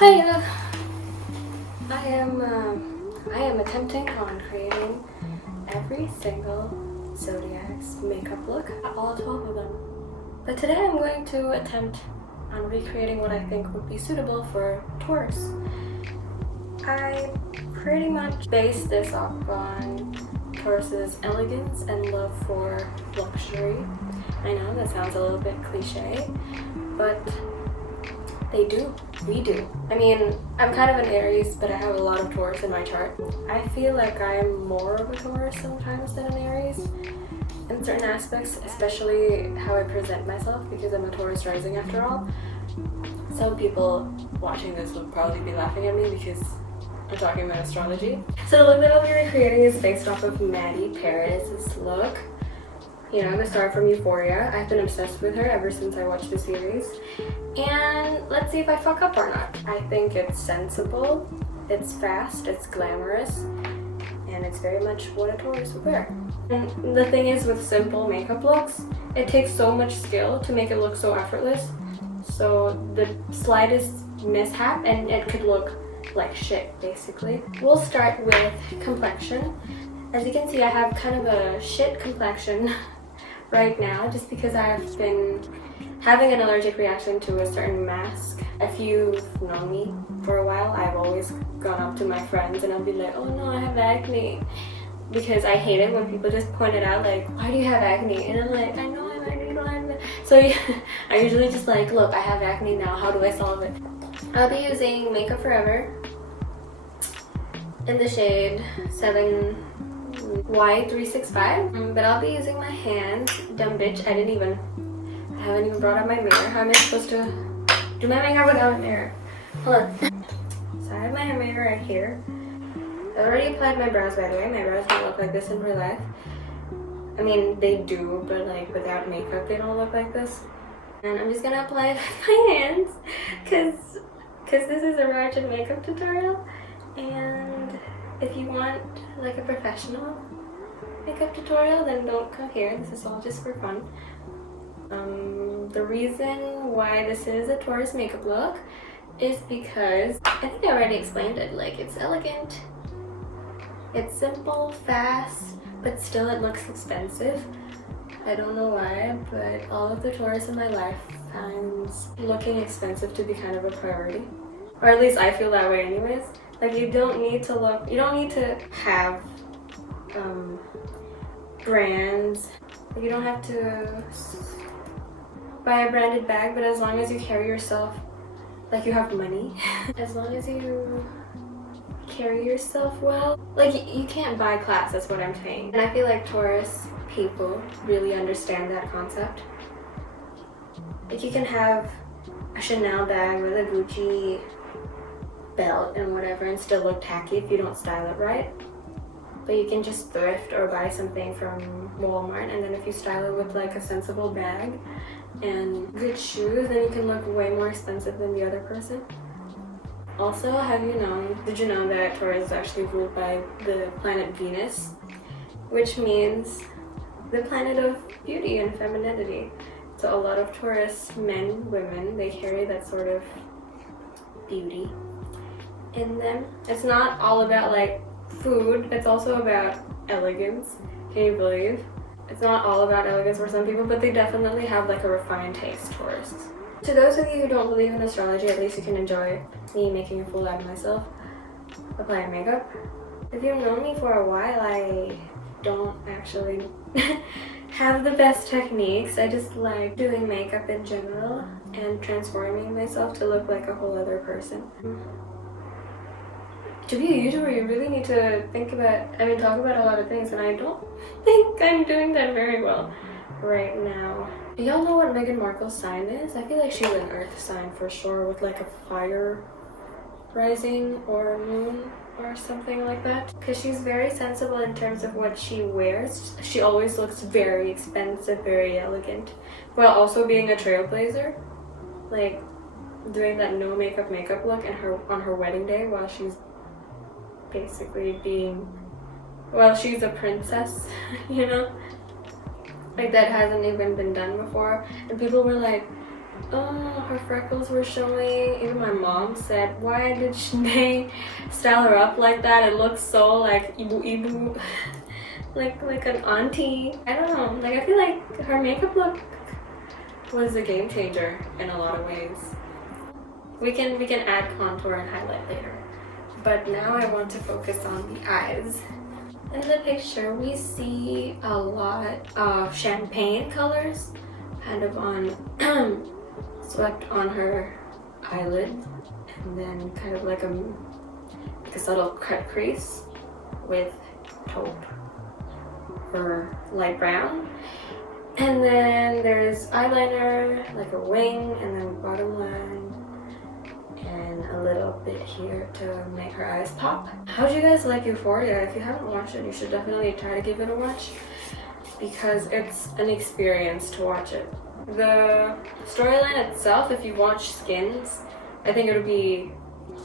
Hiya! I am attempting on creating every single Zodiac's makeup look, all 12 of them. But today I'm going to attempt on recreating what I think would be suitable for Taurus. I pretty much based this off on Taurus's elegance and love for luxury. I know that sounds a little bit cliche, but we do. I mean, I'm kind of an Aries, but I have a lot of Taurus in my chart. I feel like I'm more of a Taurus sometimes than an Aries in certain aspects, especially how I present myself, because I'm a Taurus rising after all. Some people watching this will probably be laughing at me because I'm talking about astrology. So the look that I'll be recreating is based off of Maddie Perez's look. You know, the star from Euphoria. I've been obsessed with her ever since I watched the series. And let's see if I fuck up or not. I think it's sensible, it's fast, it's glamorous, and it's very much what a Taurus would wear. And the thing is, with simple makeup looks, it takes so much skill to make it look so effortless. So the slightest mishap and it could look like shit, basically. We'll start with complexion. As you can see, I have kind of a shit complexion right now, just because I've been having an allergic reaction to a certain mask. If you've known me for a while, I've always gone up to my friends and I'll be like, oh no, I have acne. Because I hate it when people just point it out, like, why do you have acne? And I'm like, I know I have acne, you don't have it. So yeah, I usually just like, look, I have acne now, how do I solve it? I'll be using Makeup Forever in the shade 7Y365, but I'll be using my hands. Dumb bitch, I haven't even brought up my mirror. How am I supposed to do my makeup without a mirror? Hold on. So I have my mirror right here. I've already applied my brows, by the way. My brows don't look like this in real life. I mean, they do, but like without makeup, they don't look like this. And I'm just gonna apply it with my hands, cause this is a ratchet makeup tutorial. And if you want like a professional makeup tutorial, then don't come here. This is all just for fun. The reason why this is a Taurus makeup look is because I think I already explained it. Like, it's elegant, it's simple, fast, but still it looks expensive. I don't know why, but all of the Taurus in my life finds looking expensive to be kind of a priority. Or at least I feel that way anyways. Like, you don't need to have brands. You don't have to buy a branded bag, but as long as you carry yourself like you have money, as long as you carry yourself well, like you can't buy class, that's what I'm saying. And I feel like Taurus people really understand that concept. Like, you can have a Chanel bag with a Gucci belt and whatever and still look tacky if you don't style it right. But you can just thrift or buy something from Walmart, and then if you style it with like a sensible bag and good shoes, then you can look way more expensive than the other person. Also, did you know that Taurus is actually ruled by the planet Venus, which means the planet of beauty and femininity. So a lot of Taurus men, women, they carry that sort of beauty in them. It's not all about like food, it's also about elegance. Can you believe? It's not all about elegance for some people, but they definitely have like a refined taste, Taurus. To those of you who don't believe in astrology, at least you can enjoy me making a fool out of myself applying makeup. If you've known me for a while, I don't actually have the best techniques. I just like doing makeup in general and transforming myself to look like a whole other person. To be a YouTuber, you really need to talk about a lot of things, and I don't think I'm doing that very well right now. Do y'all know what Meghan Markle's sign is? I feel like she's an earth sign for sure, with like a fire rising or moon or something like that. Because she's very sensible in terms of what she wears. She always looks very expensive, very elegant, while also being a trailblazer. Like, doing that no makeup look on her wedding day while she's basically she's a princess, you know? Like, that hasn't even been done before. And people were like, Her freckles were showing. Even my mom said, why did they style her up like that? It looks so like ibu ibu. like an auntie. I don't know. Like I feel like her makeup look was a game changer in a lot of ways. We can add contour and highlight later. But now I want to focus on the eyes. In the picture we see a lot of champagne colors kind of on swept on her eyelids, and then kind of like a subtle cut crease with taupe or light brown. And then there's eyeliner, like a wing, and then bottom line, and a little bit here to make her eyes pop. How do you guys like Euphoria? If you haven't watched it, you should definitely try to give it a watch, because it's an experience to watch it. The storyline itself, if you watch Skins, I think it'll be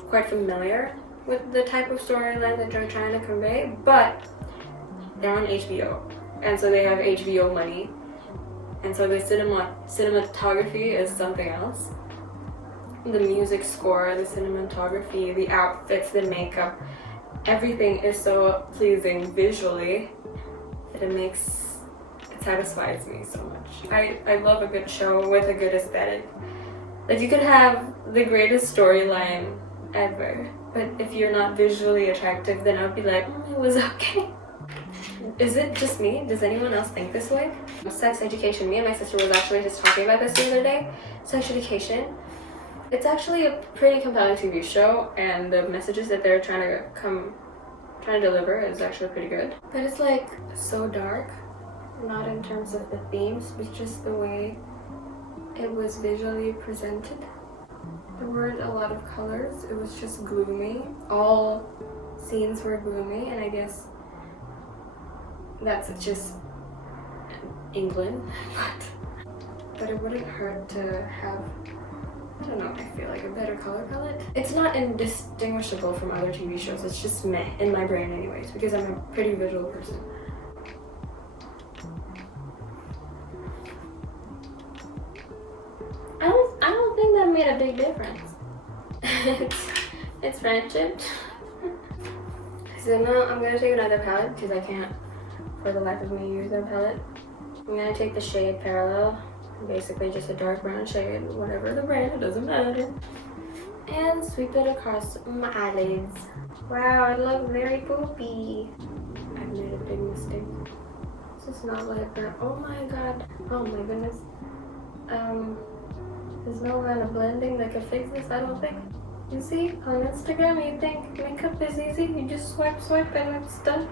quite familiar with the type of storyline that they're trying to convey, but they're on HBO, and so they have HBO money, and so the cinematography is something else. The music score, the cinematography, the outfits, the makeup, everything is so pleasing visually that it satisfies me so much. I love a good show with a good aesthetic. Like, you could have the greatest storyline ever, but if you're not visually attractive, then I would be like, it was okay. Is it just me? Does anyone else think this way? Sex education. Me and my sister was actually just talking about this the other day. Sex education. It's actually a pretty compelling TV show, and the messages that they're trying to deliver is actually pretty good. But it's like so dark, not in terms of the themes, but just the way it was visually presented. There weren't a lot of colors. It was just gloomy. All scenes were gloomy, and I guess that's just England, but it wouldn't hurt to have, I don't know, I feel like a better color palette. It's not indistinguishable from other TV shows, it's just meh in my brain anyways, because I'm a pretty visual person. I don't think that made a big difference. It's friendship. So now I'm gonna take another palette because I can't for the life of me use their palette. I'm gonna take the shade Parallel, basically just a dark brown shade, whatever the brand, it doesn't matter, and sweep it across my eyelids. Wow, I look very poopy. I've made a big mistake. This is not like that. Oh my god. Oh my goodness. There's no kind of blending that can fix this, I don't think. You see, on Instagram you think makeup is easy, you just swipe and it's done.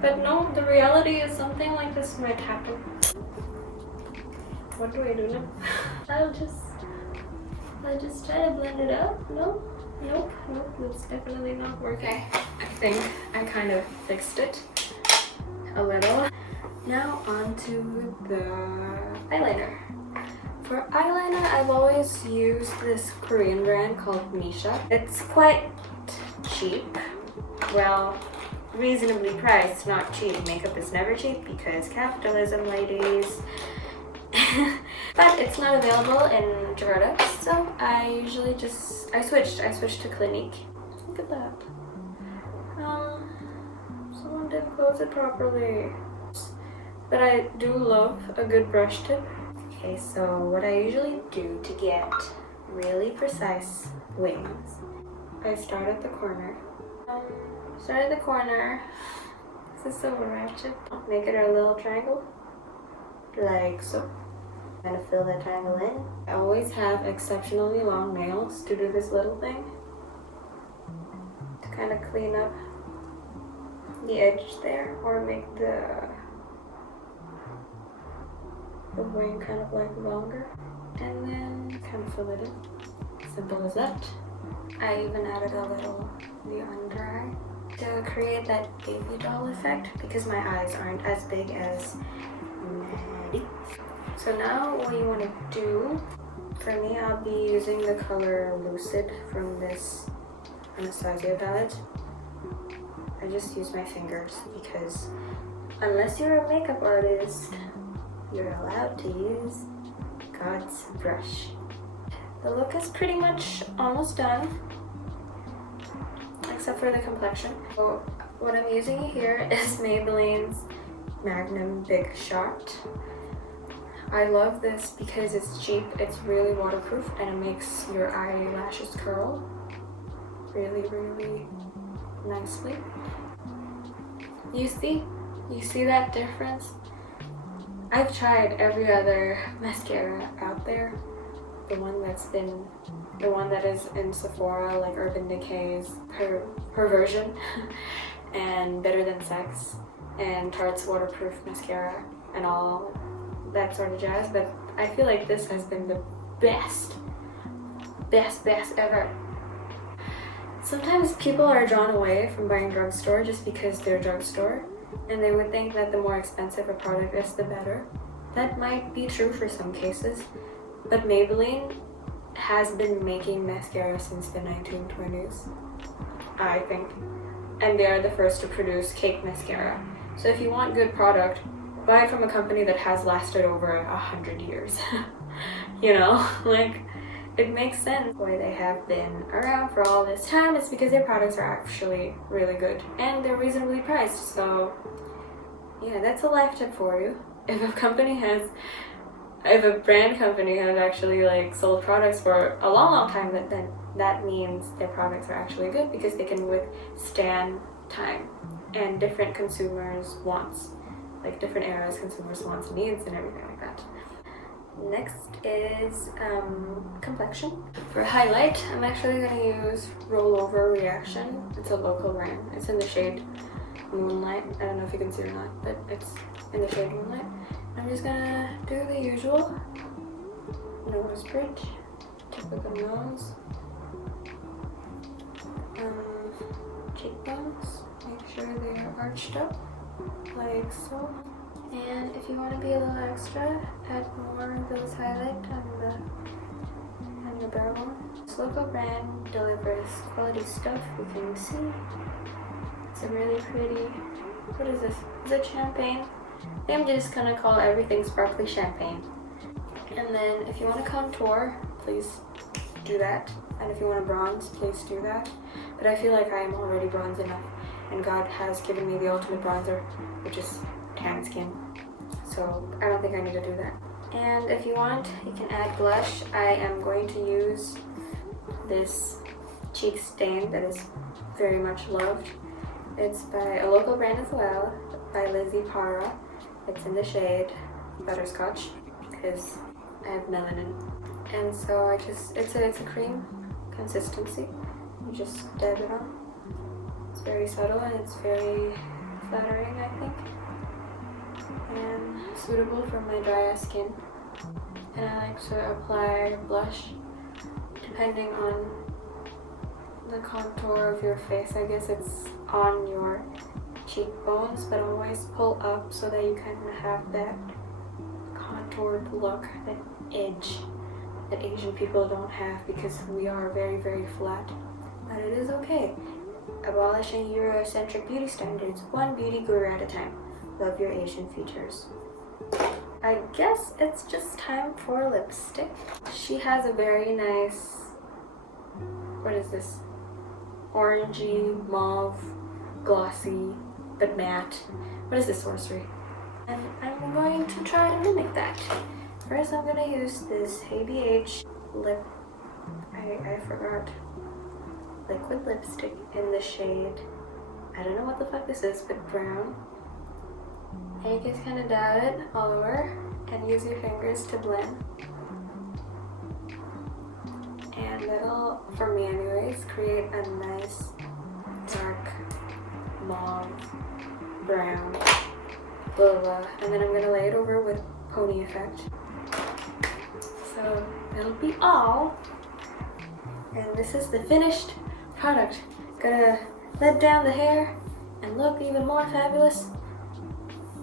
But no, the reality is something like this might happen. What do I do now? I just try to blend it out. No, nope, it's definitely not working. I think I kind of fixed it a little. Now on to the eyeliner. For eyeliner, I've always used this Korean brand called Misha. It's quite cheap. Well, reasonably priced, not cheap. Makeup is never cheap because capitalism, ladies. But it's not available in Jakarta, so I usually I switched to Clinique. Look at that. Someone didn't close it properly. But I do love a good brush tip. Okay, so what I usually do to get really precise wings, I start at the corner. This is so ratchet. Make it a little triangle, like so. Kind of fill that triangle in. I always have exceptionally long nails to do this little thing, to kind of clean up the edge there, or make the wing kind of like longer, and then kind of fill it in. Simple as that. I even added a little the under eye to create that baby doll effect because my eyes aren't as big as Maddie. So now what you want to do, for me, I'll be using the color Lucid from this Anastasia palette. I just use my fingers because unless you're a makeup artist, you're allowed to use God's brush. The look is pretty much almost done, except for the complexion. So what I'm using here is Maybelline's Magnum Big Shot. I love this because it's cheap, it's really waterproof, and it makes your eyelashes curl really, really nicely. You see that difference? I've tried every other mascara out there. The one that is in Sephora, like Urban Decay's Perversion and Better Than Sex and Tarte's waterproof mascara and all that sort of jazz, but I feel like this has been the best ever. Sometimes people are drawn away from buying drugstore just because they're drugstore, and they would think that the more expensive a product is, the better. That might be true for some cases, but Maybelline has been making mascara since the 1920s, I think, and they are the first to produce cake mascara. So if you want good product, buy it from a company that has lasted over 100 years. You know, like, it makes sense why they have been around for all this time. It's because their products are actually really good and they're reasonably priced. So yeah, that's a life tip for you. If a brand company has actually like sold products for a long time, then that means their products are actually good because they can withstand time and different consumers' wants, like different eras, consumers' wants, needs, and everything like that. Next is complexion. For highlight, I'm actually going to use Rollover Reaction. It's a local brand. It's in the shade Moonlight. I don't know if you can see or not, but it's in the shade Moonlight. I'm just gonna do the usual nose bridge, tip of the nose, cheekbones, make sure they are arched up, like so. And if you want to be a little extra, add more of those highlight on your brow bone. This local brand delivers quality stuff, you can see. It's a really pretty, what is this? Is it champagne? I'm just gonna call everything sparkly champagne. And then if you want to contour, please do that. And if you want to bronze, please do that. But I feel like I am already bronze enough, and God has given me the ultimate bronzer, which is tan skin. So I don't think I need to do that. And if you want, you can add blush. I am going to use this cheek stain that is very much loved. It's by a local brand as well, by Lizzie Para. It's in the shade Butterscotch because I have melanin. And so it's a cream consistency. You just dab it on. It's very subtle and it's very flattering, I think, and suitable for my dry skin. And I like to apply blush depending on the contour of your face. I guess it's on your cheekbones, but always pull up so that you kind of have that contoured look, that edge that Asian people don't have because we are very, very flat. But it is okay. Abolishing Eurocentric beauty standards, one beauty guru at a time. Love your Asian features. I guess it's just time for lipstick. She has a very nice, what is this? Orangey, mauve, glossy, but matte. What is this sorcery? And I'm going to try to mimic that. First I'm going to use this ABH lip, I forgot, liquid lipstick in the shade, I don't know what the fuck this is, but brown. And you just kind of dab it all over and use your fingers to blend. And that'll, for me anyways, create a nice dark mauve, brown, blah, blah. And then I'm going to lay it over with pony effect. So that'll be all. And this is the finished product. Gonna let down the hair and look even more fabulous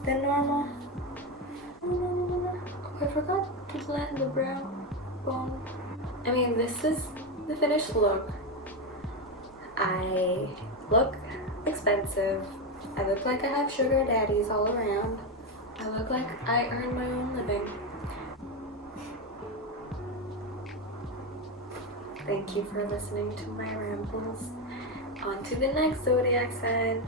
than normal. Oh, I forgot to blend the brow bone. I mean, this is the finished look. I look expensive. I look like I have sugar daddies all around. I look like I earn my own living. Thank you for listening to my rambles. On to the next zodiac sign.